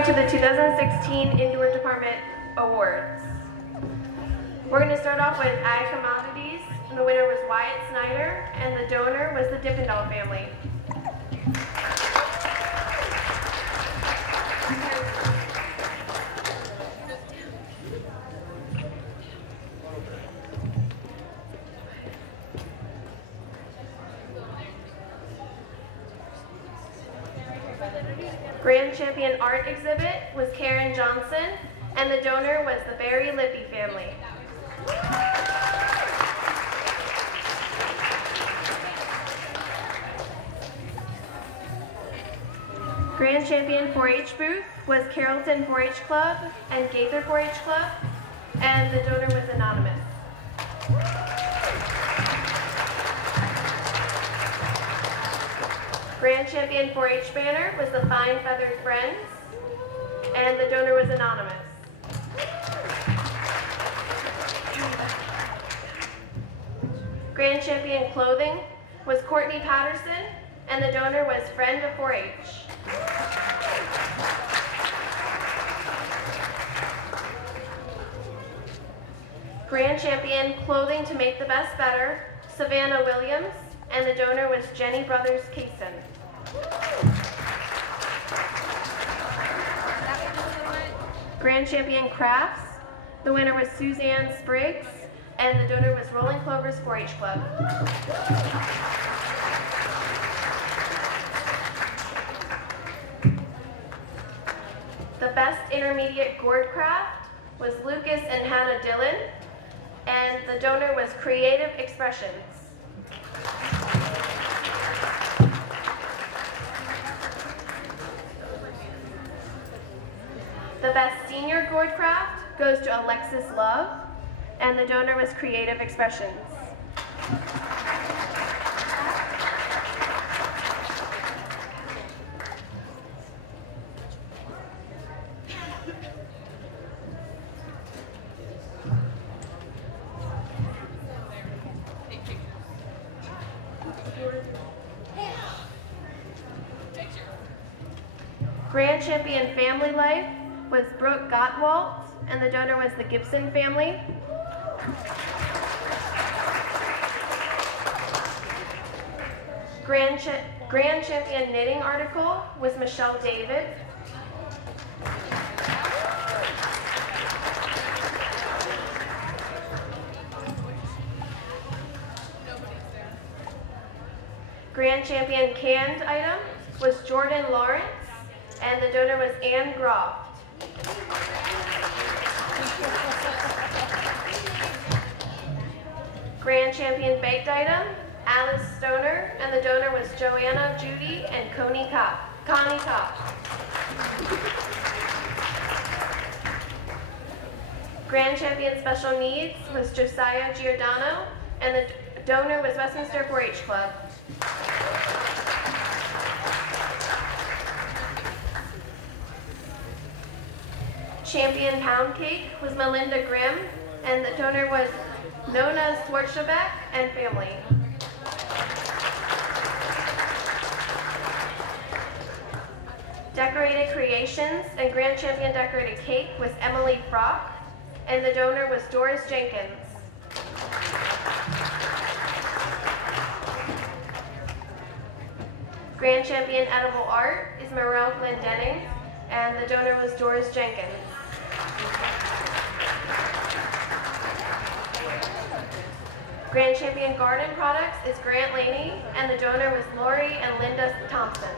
going to the 2016 Indoor Department Awards. We're going to start off with Ag Commodities, and the winner was Wyatt Snyder, and the donor was the Dippendall family. Grand Champion Art Exhibit was Karen Johnson, and the donor was the Barry Lippy family. Grand Champion 4-H booth was Carrollton 4-H Club and Gaither 4-H Club, and the donor was anonymous. Grand Champion 4-H banner was the Fine Feathered Friends, and the donor was anonymous. Grand Champion clothing was Courtney Patterson, and the donor was Friend of 4-H. Grand Champion clothing to make the best better, Savannah Williams, and the donor was Jenny Brothers Kaysen. Grand Champion Crafts, the winner was Suzanne Spriggs, and the donor was Rolling Clovers 4-H Club. The best intermediate gourd craft was Lucas and Hannah Dillon, and the donor was Creative Expressions. The best senior gourd craft goes to Alexis Love, and the donor was Creative Expressions. Grand Champion Family Life was Brooke Gottwalt, and the donor was the Gibson family. Grand Champion Knitting article was Michelle David. Grand Champion canned item was Jordan Lawrence, and the donor was Ann Groff. Grand Champion baked item, Alice Stoner, and the donor was Joanna Judy and Connie Kopp. Grand Champion special needs was Josiah Giordano, and the donor was Westminster 4-H Club. Champion pound cake was Melinda Grimm, and the donor was Nona Swartzbeck and family. Decorated Creations and Grand Champion Decorated Cake was Emily Frock, and the donor was Doris Jenkins. Grand Champion Edible Art is Morel Glendenning, and the donor was Doris Jenkins. Grand Champion Garden Products is Grant Laney, and the donor was Lori and Linda Thompson.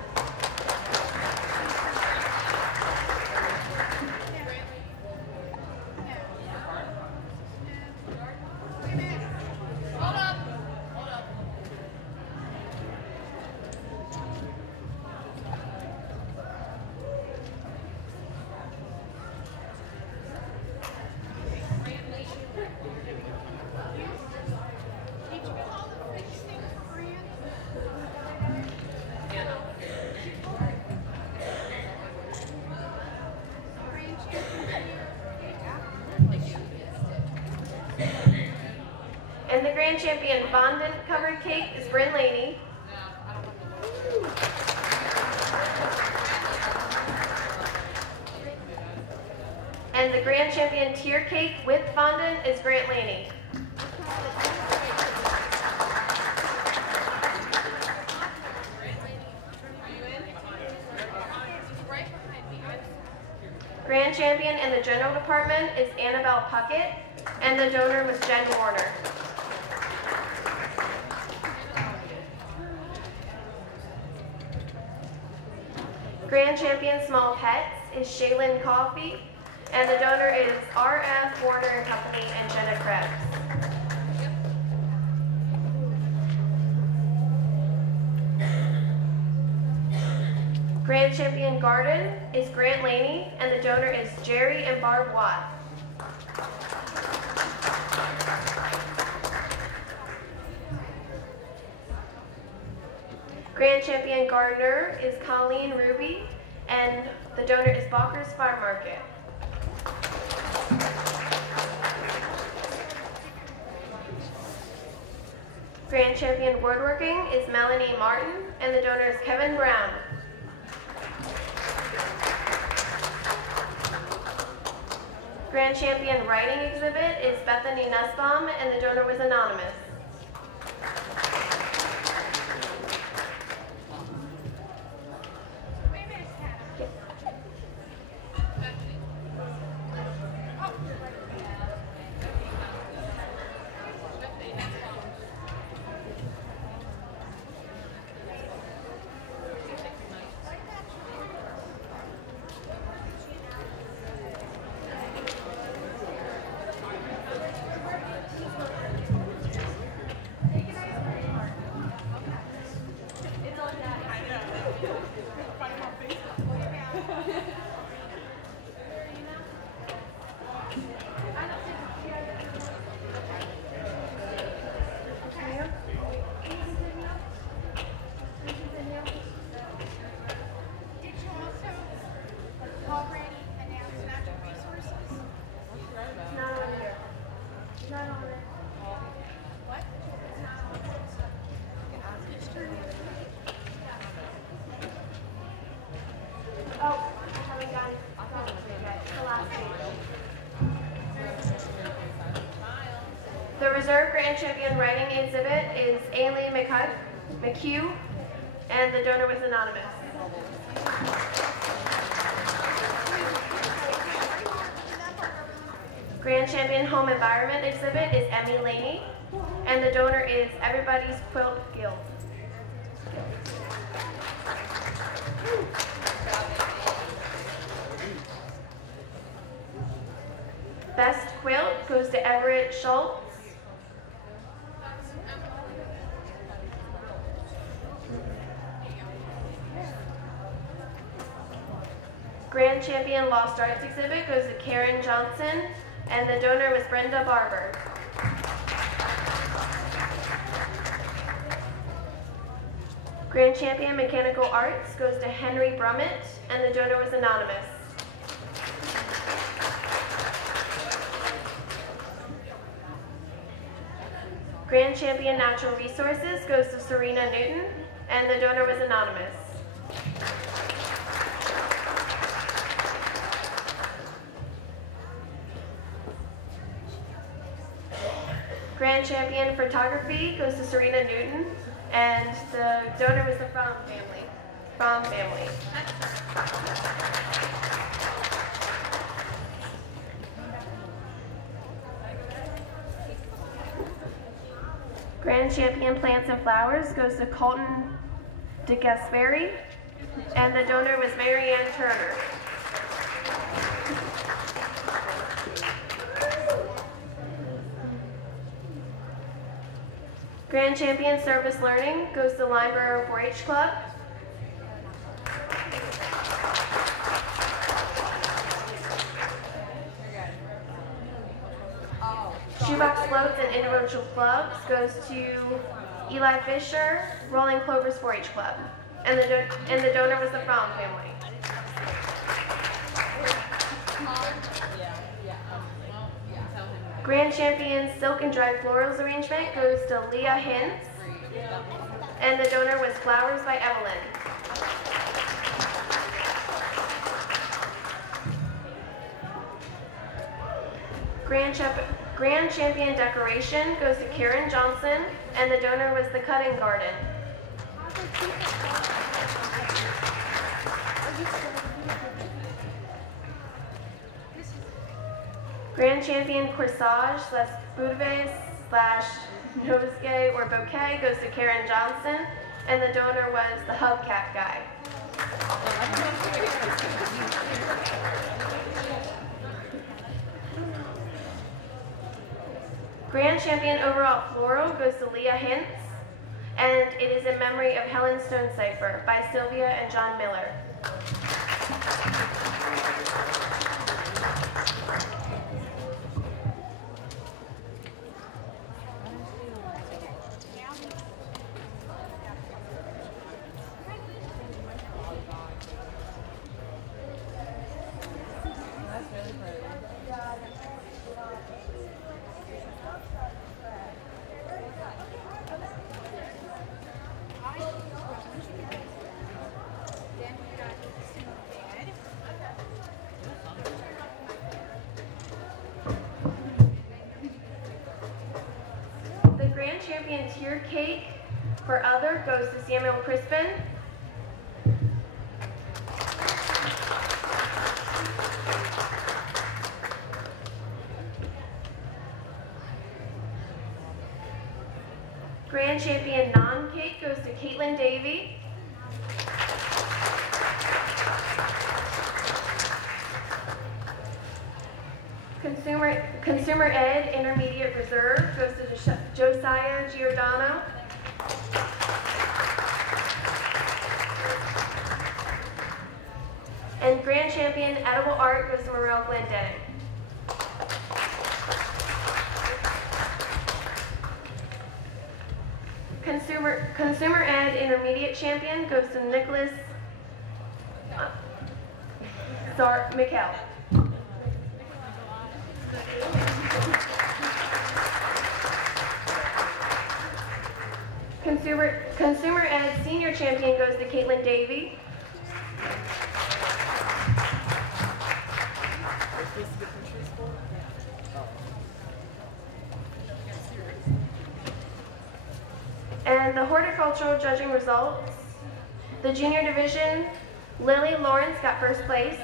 And the Grand Champion fondant covered cake is Bryn Laney. And the grand champion tier cake with fondant is Grant Laney. Grand champion in the general department is Annabelle Puckett, and the donor was Jen Warner. Grand champion small pets is Shaylin Coffey, and the donor is R.F. Warner and Company and Jenna Krebs. Grand champion garden is Grant Laney, and the donor is Jerry and Barb Watt. Grand champion gardener is Colleen Ruby, and the donor is Balker's Farm Market. Grand champion woodworking is Melanie Martin, and the donor is Kevin Brown. Grand champion writing exhibit is Bethany Nussbaum, and the donor was anonymous. The reserve grand champion writing exhibit is Aileen McHugh, and the donor was anonymous. Grand champion home environment exhibit is Emmy Laney, and the donor is Everybody's Quilt Guild. Best quilt goes to Everett Schultz. Grand champion Lost Arts exhibit goes to Karen Johnson, and the donor was Brenda Barber. Grand champion mechanical arts goes to Henry Brummett, and the donor was anonymous. Grand champion natural resources goes to Serena Newton, and the donor was anonymous. Grand champion photography goes to Serena Newton, and the donor was the Fromm family. Grand champion plants and flowers goes to Colton DeGasperi, and the donor was Marianne Turner. Grand champion service learning goes to Lineborough 4-H Club. Shoebox floats and interracial clubs goes to Eli Fisher, Rolling Clovers 4-H Club, and the donor was the Fromm family. Grand champion silk and dried florals arrangement goes to Leah Hintz, and the donor was Flowers by Evelyn. Grand Champion Decoration goes to Karen Johnson, and the donor was the Cutting Garden. Grand Champion Corsage / Bouvet / nosegay or bouquet goes to Karen Johnson, and the donor was the hubcap guy. Grand Champion Overall Floral goes to Leah Hintz, and it is in memory of Helen Stonecipher by Sylvia and John Miller. Champion tiered cake for other goes to Samuel Crispin. Grand Champion non-cake goes to Caitlin Davey. Consumer Ed Intermediate Reserve goes to Josiah Giordano. And Grand Champion Edible Art goes to Morel Glendenning. Consumer Ed Intermediate Champion goes to Nicholas Mikkel. Consumer Ed Senior Champion goes to Caitlin Davey. And the horticultural judging results. The junior division, Lily Lawrence got first place.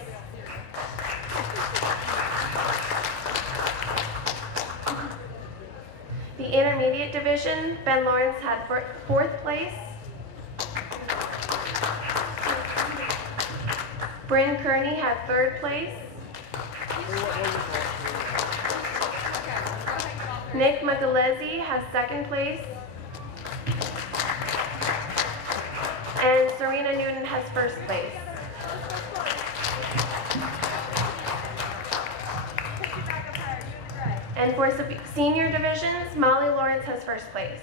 The intermediate division, Ben Lawrence had fourth place. Bryn Kearney had third place. Nick Magalesi has second place. And Serena Newton has first place. And for senior divisions, Molly Lawrence has first place.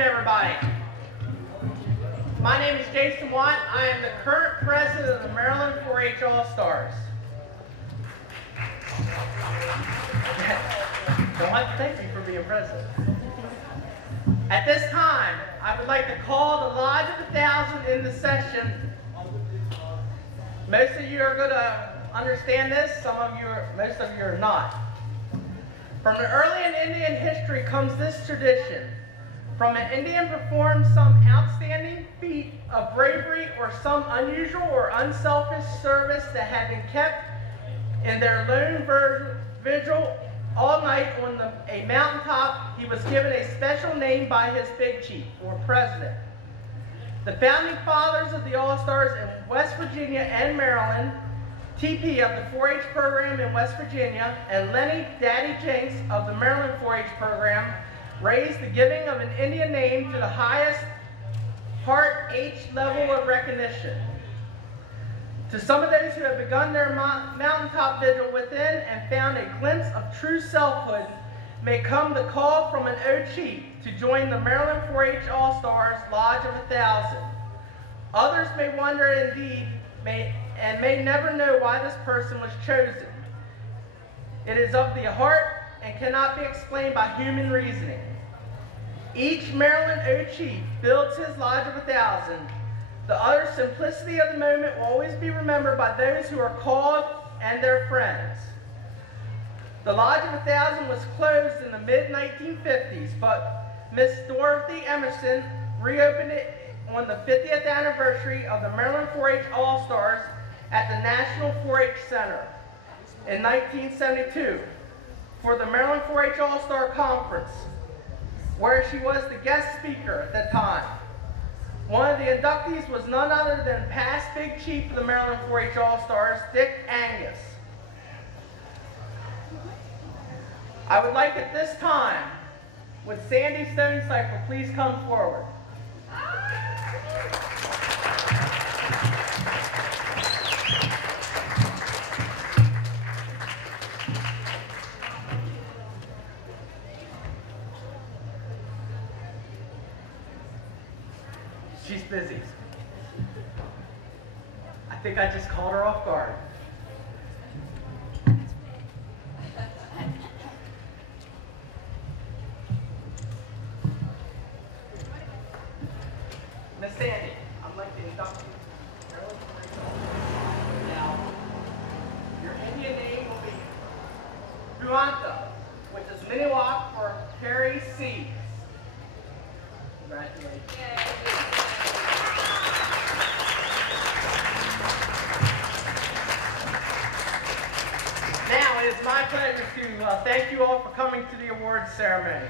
Everybody. My name is Jason Watt. I am the current president of the Maryland 4-H All-Stars. Don't have to thank me for being president. At this time, I would like to call the Lodge of 1,000 into session. Most of you are going to understand this. Most of you are not. From the early in Indian history comes this tradition. From an Indian performed some outstanding feat of bravery or some unusual or unselfish service that had been kept in their lone vigil all night on a mountaintop, he was given a special name by his big chief, or president. The founding fathers of the All-Stars in West Virginia and Maryland, TP of the 4-H program in West Virginia, and Lenny Daddy Jenks of the Maryland 4-H program raised the giving of an Indian name to the highest Part H level of recognition. To some of those who have begun their mountaintop vigil within and found a glimpse of true selfhood, may come the call from an old chief to join the Maryland 4-H All-Stars Lodge of 1,000. Others may wonder indeed, may never know why this person was chosen. It is of the heart and cannot be explained by human reasoning. Each Maryland old chief builds his Lodge of 1,000. The utter simplicity of the moment will always be remembered by those who are called and their friends. The Lodge of 1,000 was closed in the mid-1950s, but Miss Dorothy Emerson reopened it on the 50th anniversary of the Maryland 4-H All-Stars at the National 4-H Center in 1972 for the Maryland 4-H All-Star Conference, where she was the guest speaker at the time. One of the inductees was none other than past Big Chief of the Maryland 4-H All-Stars, Dick Angus. I would like at this time, would Sandy Stonecipher please come forward? She's busy. I think I just caught her off guard. Miss Sandy, I'd like to induct you. Now, your Indian name will be Huanta, which is Miniwak for Harry Seeds. Congratulations. Now, it is my pleasure to thank you all for coming to the awards ceremony.